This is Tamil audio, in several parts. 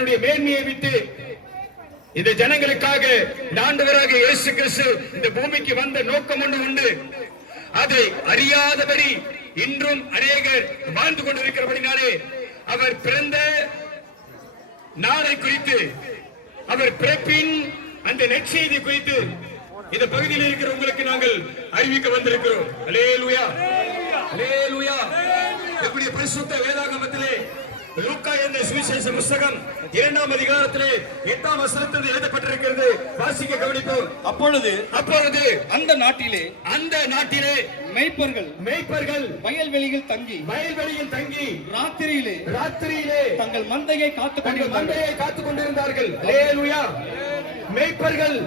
தன்னுடைய மேன்மையை விட்டு இந்த ஜனங்களுக்காக ஆண்டவராக இயேசு கிறிஸ்து இந்த பூமிக்கு வந்த நோக்கம் ஒன்று உண்டு. அதை அறியாதபடி இன்றும் அநேகர் வாழ்ந்து கொண்டிருக்கிறபடினாலே அவர் பிறந்த நாளை குறித்து, அவர் பிறப்பின் அந்த நற்செய்தி குறித்து இந்த பகுதியில் இருக்கிற உங்களுக்கு நாங்கள் அறிவிக்க வந்திருக்கிறோம். அல்லேலூயா, அல்லேலூயா. நம்முடைய பரிசுத்த வேதாகமத்திலே லூக்கா என்ற சுவிசேஷ புத்தகம் 2ஆம் அதிகாரத்திலே 8ஆம் வசனத்தில் எழுதப்பட்டிருக்கிறது. வாசிக்க கவனிப்போம். அப்பொழுது அந்த நாட்டிலே மேய்ப்பர்கள் வயல்வெளியில் தங்கி ராத்திரியிலே தங்கள் மந்தையை காத்துக் கொண்டிருந்தார்கள். அல்லேலூயா. மேய்ப்பர்கள்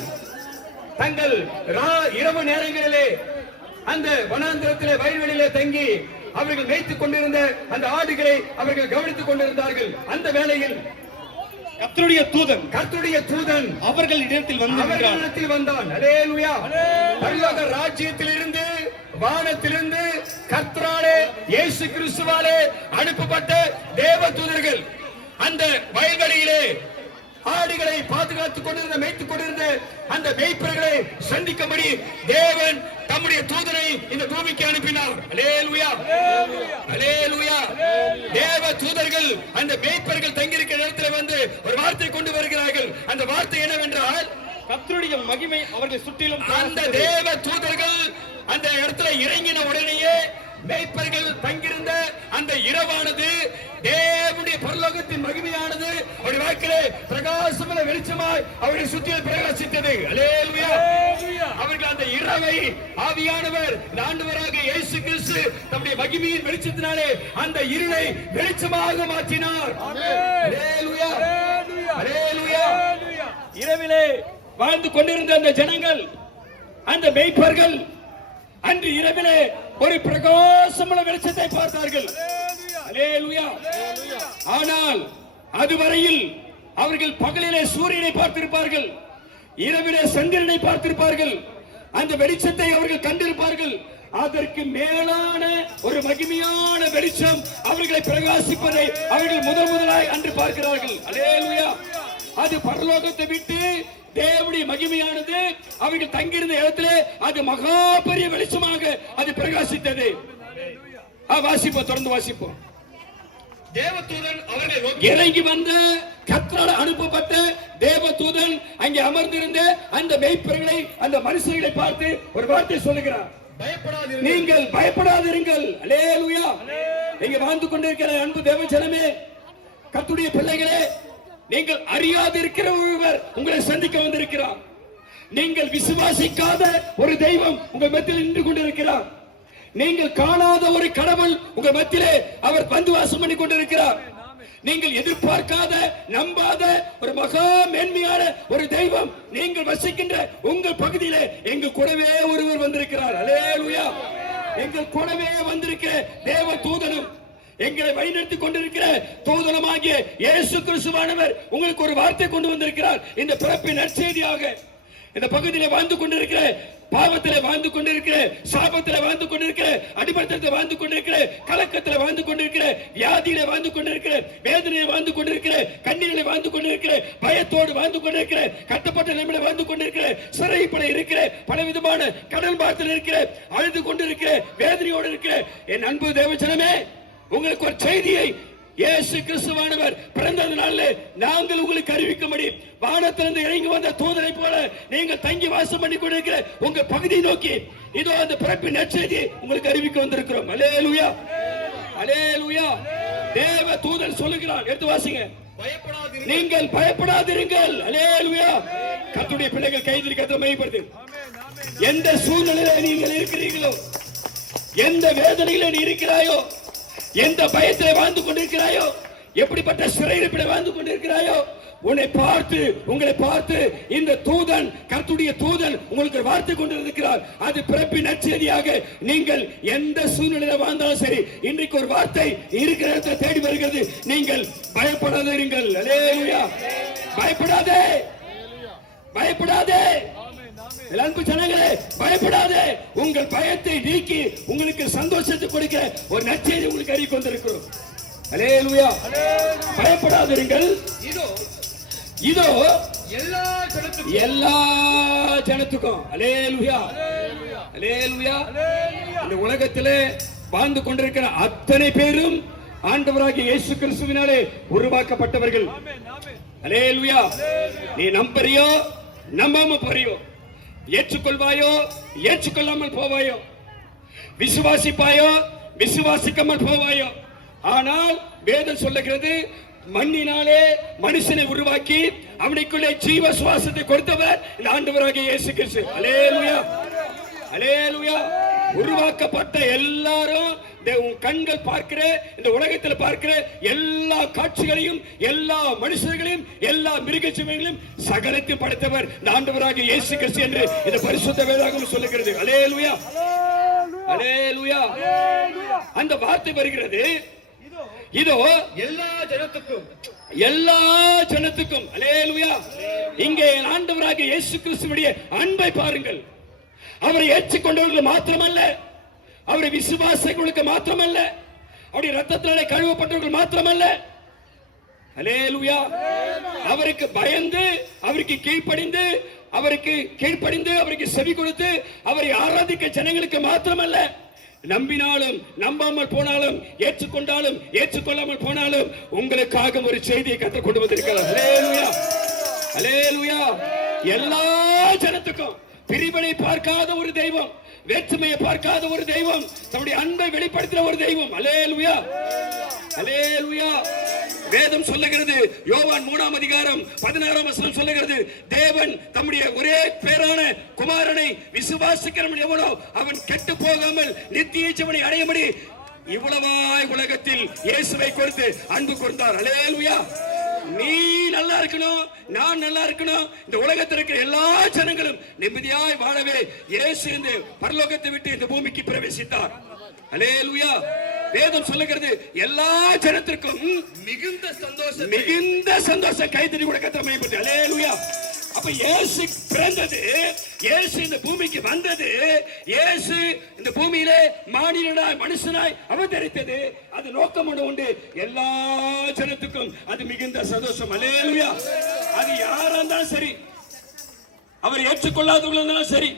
தங்கள் இரவு நேரங்களிலே அந்த வனாந்திரத்திலே வயல்வெளியிலே தங்கி அவர்கள் மேய்த்துக் கொண்டிருந்த அந்த ஆடுகளை அவர்கள் கவனித்துக் கொண்டிருந்தார்கள். அந்த வேளையில் கர்த்தருடைய தூதன் அவர்களிடத்தில் வந்தான். அல்லேலூயா. பரலோக ராஜ்யத்திலிருந்து, வானத்திலிருந்து கர்த்தராலே இயேசு கிறிஸ்துவாலே அனுப்பப்பட்ட தேவ தூதர்கள் அந்த வயல்வெளியிலே ஆடுகளை பாதுகாத்துக் கொண்டிருந்த, மேய்த்துக் கொண்டிருந்த அந்த மேய்ப்பர்களை சந்திக்கும்படி தேவன் தம்முடைய தூதனை இந்த பூமிக்கு அனுப்பினார். அல்லேலூயா, அல்லேலூயா. தேவ தூதர்கள் அந்த மேய்ப்பர்கள் தங்கியிருக்கிற இடத்தில் வந்து ஒரு வார்த்தை கொண்டு வருகிறார்கள். அந்த வார்த்தை என்னவென்றால், கர்த்தருடைய மகிமை அவர்கள் சுற்றிலும். அந்த தேவ தூதர்கள் அந்த இடத்துல இறங்கின உடனேயே மேய்ப்பர்கள் தங்கியிருந்த அந்த இரவானது தேவனுடைய பரலோகத்தின் மகிமையானது அவருடைய வாழ்க்கையிலே பிரகாசமான வெளிச்சமாய் அவருடைய சுற்றில் பிரகாசித்தது. அல்லேலூயா. அவர்கள் அந்த இரவை ஆவியானவர் ஆண்டவராக இயேசு கிறிஸ்து தம்முடைய மகிமையின் வெளிச்சத்தினாலே அந்த இருளை வெளிச்சமாக மாற்றினார். அல்லேலூயா, அல்லேலூயா. இரவிலே வாழ்ந்து கொண்டிருந்த அந்த ஜனங்கள், அந்த மேய்ப்பர்கள் அன்று இரவிலே ஒரு பிரகாசமான வெளிச்சத்தை பார்த்தார்கள். அல்லேலூயா. ஆனால் அதுவரையில் அவர்கள் பகலிலே சூரியனை பார்த்திருப்பார்கள், இரவிலே சந்திரனை பார்த்திருப்பார்கள், அந்த வெளிச்சத்தை அவர்கள் கண்டிருப்பார்கள். அதற்கு மேலான ஒரு மகிமையான வெளிச்சம் அவர்களை பிரகாசிப்பதை அவர்கள் முதலாய் அன்று பார்க்கிறார்கள். அல்லேலூயா. அது பரலோகத்தை விட்டு தேவனுடைய மகிமையானது அவர்கள் தங்கியிருந்த இடத்திலே அது மகா பெரிய வெளிச்சமாக அது பிரகாசித்தது. வாசிப்போம், தொடர்ந்து வாசிப்போம். தேவதூதன் அவர்களை இறங்கி வந்த கர்த்தரால் அனுப்பப்பட்ட தேவதூதன் அங்கே அமர்ந்திருந்த அந்த மேய்ப்பர்களை, அந்த மனுஷர்களை பார்த்து ஒரு வார்த்தை சொல்லுகிறார். நீங்கள் பயப்படாதிருங்கள். அல்லேலூயா. இங்கே வாழ்ந்து கொண்டிருக்கிற அன்பு தேவ ஜனமே, கர்த்தருடைய பிள்ளைகளே, நீங்கள் அறியாது இருக்கிற ஒருவர் உங்களை சந்திக்க வந்திருக்கிறார். நீங்கள் விசுவாசிக்காத ஒரு தெய்வம் உங்கள் மத்தியில் நின்று கொண்டிருக்கிறார். நீங்கள் காணாத ஒரு கடவுள் உங்கள் மத்தியிலே அவர் வந்து வாசம் பண்ணி கொண்டிருக்கிறார். நீங்கள் எதிர்பார்க்காத, நம்பாத ஒரு மகா மேன்மையான ஒரு தெய்வம் நீங்கள் வசிக்கின்ற உங்கள் பகுதியிலே எங்கள் கூடவே ஒருவர் வந்திருக்கிறார். அல்லேலூயா. எங்கள் கூடவே வந்திருக்கிற தேவ தூதனும் எங்களை வழிநடத்தி கொண்டிருக்கிற தூதனமாகிய இயேசு கிறிஸ்துவானவர் உங்களுக்கு ஒரு வார்த்தை கொண்டு வந்திருக்கிறார். இந்த பிறப்பின் நற்செய்தியாக இந்த பகுதியிலே வாழ்ந்து கொண்டிருக்கிற, பாவத்திலே வாழ்ந்து கொண்டிருக்கிற, சாபத்திலே வாழ்ந்து கொண்டிருக்கிற, அடிமட்டத்திலே வாழ்ந்து கொண்டிருக்கிற, கலக்கத்திலே வாழ்ந்து கொண்டிருக்கிற, வியாதியிலே வாழ்ந்து கொண்டிருக்கிற, வேதனையை வாழ்ந்து கொண்டிருக்கிற, கண்ணீரிலே வாழ்ந்து கொண்டிருக்கிற, பயத்தோடு வாழ்ந்து கொண்டிருக்கிற, கட்டப்பட்ட நிலைமையில வாழ்ந்து கொண்டிருக்கிற, சிறைப்பட இருக்கிற, பலவிதமான கடல் பாரத்தில் இருக்கிற, அழுது கொண்டிருக்கிற, வேதனையோடு இருக்கிற என் அன்பு தேவஜனமே, உங்களுக்கு ஒரு செய்தியை இயேசு கிறிஸ்துவானவர் பிறந்தது நாளில் நாங்கள் உங்களுக்கு அறிவிக்கும்படி வானத்திலிருந்து இறங்கி வந்த தூதரை போல நீங்கள் தங்கி வாசம் பண்ணி கொண்டிருக்கிற உங்க பகுதியை நோக்கி இதோ அந்த பிறப்பின் நற்செய்தியை உங்களுக்கு அறிவிக்க வந்திருக்கிறோம். அல்லேலூயா, அல்லேலூயா. தேவ தூதன் சொல்லுகிறான், எடுத்து வாசிங்க. நீங்கள் பயப்படாதிருங்கள். அல்லேலூயா. கர்த்தருடைய பிள்ளைகள் கைதில் கர்த்தரை மையப்படுத்து. எந்த சூழ்நிலையில நீங்கள் இருக்கிறீர்களோ, எந்த வேதனையில நீ இருக்கிறாயோ, எந்த பயத்திலே வாழ்ந்து கொண்டிருக்கிறாயோ, எப்படிப்பட்ட சிறையிருப்பிலே வாழ்ந்து கொண்டிருக்கிறாயோ, உங்களை பார்த்து இந்த தூதன், கர்த்தருடைய தூதன் உங்களுக்கு வார்த்தை கொண்டிருக்கிறார். அது பிறப்பின் நற்செய்தியாக நீங்கள் எந்த சூழ்நிலையில வாழ்ந்தாலும் சரி, இன்றைக்கு ஒரு வார்த்தை இருக்கிற இடத்துல தேடி வருகிறது. நீங்கள் பயப்படாதீர்கள். அல்லேலூயா. பயப்படாதே, பயப்படாதே. அன்பு ஜனங்களே, பயப்படாதே. உங்கள் பயத்தை நீக்கி உங்களுக்கு சந்தோஷத்தை கொடுக்க ஒரு நற்செய்தி உங்களுக்கு அறிவிக்க வந்திருக்கிறோம். அல்லேலூயா. பயப்படாதிருங்கள். இதோ இதோ எல்லா ஜனத்துக்கும் எல்லா ஜனத்துக்கும் அல்லேலூயா அல்லேலூயா. இந்த உலகத்திலே வாழ்ந்து கொண்டிருக்கிற அத்தனை பேரும் ஆண்டவராகிய இயேசு கிறிஸ்துவினாலே உருவாக்கப்பட்டவர்கள். அல்லேலூயா. நீ நம்பறியோ நம்பாம போறியோ, ஏற்றுக்கொள்வாயோ ஏற்றுக்கொள்ளாமல் போவாயோ, விசுவாசிப்பாயோ விசுவாசிக்காமல் போவாயோ, ஆனால் வேதம் சொல்லுகிறது மண்ணினாலே மனுஷனை உருவாக்கி அவனுக்குள்ளே ஜீவ சுவாசத்தை கொடுத்தவர் இந்த ஆண்டவராகிய இயேசு கிறிஸ்து. அல்லேலூயா அல்லேலூயா. உருவாக்கப்பட்ட எல்லாரும் உன் கண்கள் பார்க்கிற இந்த உலகத்தில் பார்க்கிற எல்லா காட்சிகளையும் எல்லா மனுஷர்களையும் எல்லா மிருக ஜீவங்களையும் சகலத்தையும் படைத்தவர் இந்த ஆண்டவராகிய இயேசு கிறிஸ்து என்று இந்த பரிசுத்த வேதாகமம் சொல்லுகிறது. அல்லேலூயா அல்லேலூயா. அந்த வார்த்தை வருகிறது இதோ எல்லா ஜனத்துக்கும் எல்லா ஜனத்துக்கும். அல்லேலூயா. இங்கே ஆண்டவராகிய இயேசு கிறிஸ்துவுடைய அன்பை பாருங்கள். அவரை ஏற்றுக்கொண்டவர்கள் மாத்திரமல்ல, அவரை விசுவாசிகளுக்கு மாத்திரமல்ல, அவருடைய ரத்தத்தினாலே கழுவப்பட்டவர்கள் மாத்திரமல்ல. அல்லேலூயா. அவருக்கு பயந்து அவருக்கு கீழ்ப்படிந்து அவருக்கு செவி கொடுத்து அவரை ஆராதிக்க ஜனங்களுக்கு மாத்திரமல்ல, நம்பினாலும் நம்பாமல் போனாலும் ஏற்றுக்கொண்டாலும் ஏற்றுக்கொள்ளாமல் போனாலும் உங்களுக்காக ஒரு செய்தியை கற்றுக் கொண்டு வந்திருக்கிறார். அல்லேலூயா அல்லேலூயா. எல்லா ஜனத்துக்கும் பிரிவினை பார்க்காத ஒரு தெய்வம், வேற்றுமையை பார்க்காத ஒரு தெய்வம், தன்னுடைய அன்பை வெளிப்படுத்துகிற ஒரு தெய்வம். அல்லேலூயா அல்லேலூயா. வேதம் சொல்லுகிறது, யோவான் 3ஆம் அதிகாரம் 16ஆம் வசனம் சொல்லுகிறது, தேவன் தம்முடைய ஒரே பேரான குமாரனை விசுவாசிக்கிறவன் எவனோ அவன் கெட்டு போகாமல் நித்திய ஜீவனை அடையும்படி இவ்வளவாய் உலகத்தில் இயேசுவை கொடுத்து அன்பு கூர்ந்தார். அல்லேலூயா. நீ நல்லா இருக்கணும், நான் நல்லா இருக்கணும், இந்த உலகத்தில் இருக்கிற எல்லா ஜனங்களும் நிம்மதியாய் வாழவே இயேசு இந்த பரலோகத்தை விட்டு இந்த பூமிக்கு பிரவேசித்தார். அல்லேலூயா. வேதம் சொல்லுகிறது எல்லா ஜனத்திற்கும் மிகுந்த சந்தோஷம் கைத்தறி கூட கர்த்தரை மகிமைப்படுத்து. அல்லேலூயா. அப்ப இயேசு பிறந்தது, இயேசு இந்த பூமிக்கு வந்தது, இயேசு இந்த பூமியிலே மானிடனாய் மனுஷனாய் அவதரித்தது, அது நோக்கம் உண்டு. எல்லா ஜனத்துக்கும் அது மிகுந்த சந்தோஷம். அல்லேலூயா. அது யாரா இருந்தாலும் சரி, அவர் ஏற்றுக்கொள்ளாதவர்கள் இருந்தாலும் சரி,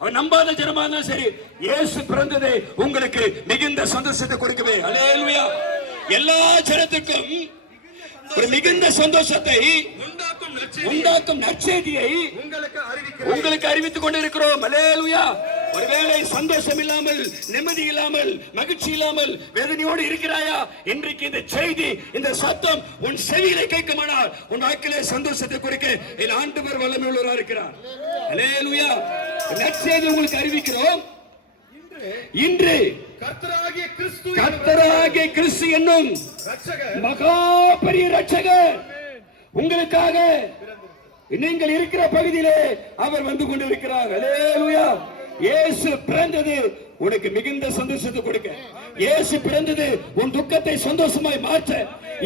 அவர் நம்பாத ஜனமா இருந்தாலும் சரி, இயேசு பிறந்தது உங்களுக்கு மிகுந்த சந்தோஷத்தை கொடுக்கவே. அல்லேலூயா. எல்லா ஜனத்துக்கும் ஒரு மிகுந்த சந்தோஷத்தை உண்டாக்கும் நற்செய்தியை உங்களுக்கு அறிவித்துக் கொண்டிருக்கிறோம். அல்லேலூயா. ஒருவேளை சந்தோஷம் இல்லாமல், நிம்மதி இல்லாமல், மகிழ்ச்சி இல்லாமல் வேதனையோடு இருக்கிறாயா? இன்றைக்கு இந்த செய்தி, இந்த சத்தம் உன் செவியிலே கேட்குமானால் உன் வாழ்க்கையிலே சந்தோஷத்தை குறிக்க என் ஆண்டவர் வல்லமை உள்ளவராக இருக்கிறார். அல்லேலூயா. நற்செய்தி உங்களுக்கு அறிவிக்கிறோம். இன்று கர்த்தராகிய கிறிஸ்து என்னும் மகா பெரிய ரட்சகர் உங்களுக்காக நீங்கள் இருக்கிற பகுதியிலே அவர் வந்து கொண்டிருக்கிறார். அல்லேலூயா. இயேசு பிறந்தது உனக்கு மிகுந்த சந்தோஷத்தை கொடுக்க. இயேசு பிறந்தது உன் துக்கத்தை சந்தோஷமாய் மாற்ற.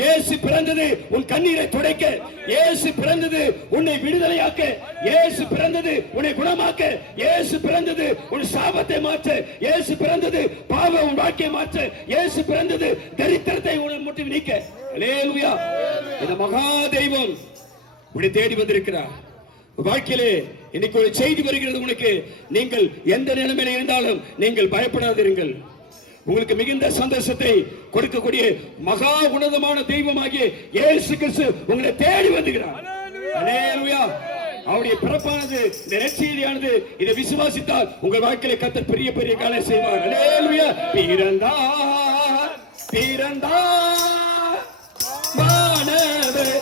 இயேசு பிறந்தது உன் கண்ணீரை துடைக்க. இயேசு பிறந்தது உன்னை விடுதலையாக்க. இயேசு பிறந்தது உன்னை குணமாக்க. இயேசு பிறந்தது உன் சாபத்தை மாற்ற. இயேசு பிறந்தது பாவ உன் வாழ்க்கையை மாற்ற. இயேசு பிறந்தது தரித்திரத்தை உன்னை முட்டி நீக்க. அல்லேலூயா. இந்த மகா தெய்வம் உன்னை தேடி வந்திருக்கிறார். வாழ்க்கையிலே இன்னைக்கு ஒரு செய்தி வருகிறது உனக்கு. நீங்கள் எந்த நிலைமையில இருந்தாலும் நீங்கள் பயப்படாதிருங்கள். உங்களுக்கு மிகுந்த சந்தோஷத்தை கொடுக்கக்கூடிய மகா உன்னதமான தெய்வமாகிய இயேசு கிறிஸ்து உங்களை தேடி வந்துகிறார். அல்லேலூயா. அவருடைய பிறப்பானது, இந்த நற்செய்தியானது, இதை விசுவாசித்தால் உங்கள் வாழ்க்கையில கர்த்தர் பெரிய பெரிய காரியம் செய்வார். அல்லேலூயா. பிறந்தார் வானவர்